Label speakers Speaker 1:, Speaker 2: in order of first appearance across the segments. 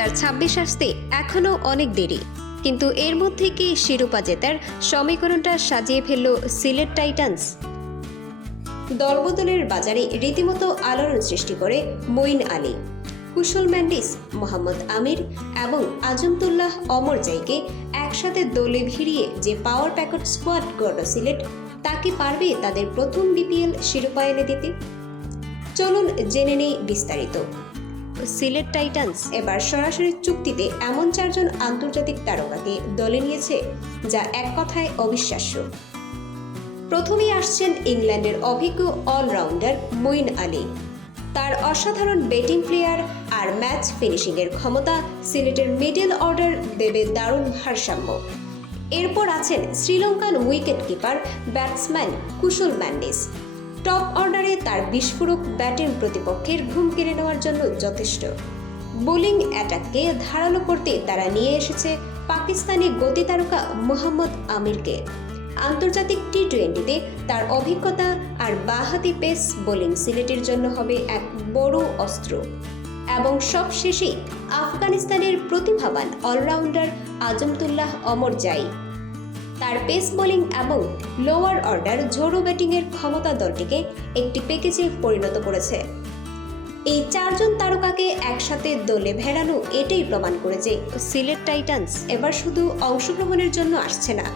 Speaker 1: আসতে এখনও অনেক দেরি। কিন্তু এর মধ্যে কি শিরোপা জেতার সমীকরণটা সাজিয়ে ফেলল সিলেট টাইটান্স? দলবদলের বাজারে রীতিমতো আলোড়ন সৃষ্টি করে মঈন আলী। কুশল ম্যান্ডিস, মোহাম্মদ আমির এবং আজমতুল্লাহ অমর জাইকে একসাথে দলে ভিড়িয়ে যে পাওয়ার প্যাকেট স্কোয়াড গড়ল সিলেট তা কি পারবে তাদের প্রথম বিপিএল শিরোপা এনে দিতে? চলুন জেনে নেই বিস্তারিত। সিলেট টাইটান্স। এবার সরাসরি চুক্তিতে এমন চারজন আন্তর্জাতিক তারকাকে দলে নিয়েছে, যা এক কথায় অবিশ্বাস্য। প্রথমেই আসছেন ইংল্যান্ডের অভিজ্ঞ অলরাউন্ডার মঈন আলী। তার অসাধারণ ব্যাটিং প্লেয়ার আর ম্যাচ ফিনিশিংয়ের ক্ষমতা সিলেটের মিডল অর্ডার দেবে দারুণ ভারসাম্য। এরপর আছেন Sri Lankan wicket keeper batsman Kusal Mendis. Top অর্ডারে তার বিস্ফোরক ব্যাটিং প্রতিপক্ষের ঘুম কেড়ে নেওয়ার জন্য যথেষ্ট। বোলিং অ্যাটাককে ধারালো করতে তারা নিয়ে এসেছে পাকিস্তানি গতি তারকা মোহাম্মদ আমিরকে। আন্তর্জাতিক টি টোয়েন্টিতে তার অভিজ্ঞতা আর বাহাতি পেস বোলিং সিলেটের জন্য হবে এক বড় অস্ত্র। এবং সবশেষে আফগানিস্তানের প্রতিভাবান অলরাউন্ডার আজমতুল্লাহ অমর জাই তার পেস বোলিং এবং লোয়ার অর্ডার ঝোড়ো ব্যাটিংয়ের ক্ষমতা দলটিকে একটি প্যাকেজে পরিণত করেছে। এই চারজন তারকাকে একসাথে দলে ভেড়ানো এটাই প্রমাণ করে যে সিলেট টাইটান্স এবার শুধু অংশগ্রহণের জন্য আসছে না,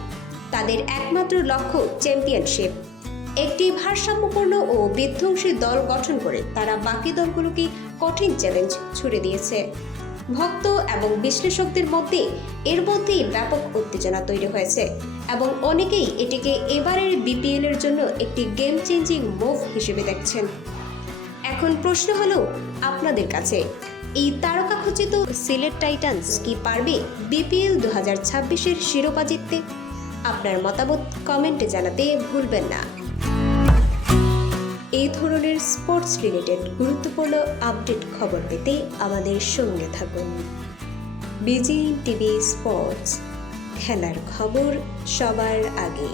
Speaker 1: তাদের একমাত্র লক্ষ্য চ্যাম্পিয়নশিপ একটি ভারসাম্যপূর্ণ ও বিধ্বংসী দল গঠন করে তারা বাকি দলগুলোকে কঠিন চ্যালেঞ্জ ছুড়ে দিয়েছে। ভক্ত এবং বিশ্লেষকদের মধ্যে এর মধ্যেই ব্যাপক উত্তেজনা তৈরি হয়েছে এবং অনেকেই এটিকে এবারের বিপিএল এর জন্য একটি গেম চেঞ্জিং মুভ হিসেবে দেখছেন। এখন প্রশ্ন হলো আপনাদের কাছে, এই তারকা খচিত সিলেট টাইটান্স কি পারবে বিপিএল দু হাজার ছাব্বিশের শিরোপা জিততে? আপনার মতামত কমেন্টে জানাতে ভুলবেন না। এই ধরনের স্পোর্টস রিলেটেড গুরুত্বপূর্ণ আপডেট খবর পেতে আমাদের সঙ্গে থাকুন। বিজি টিভি স্পোর্টস খেলার খবর সবার আগে।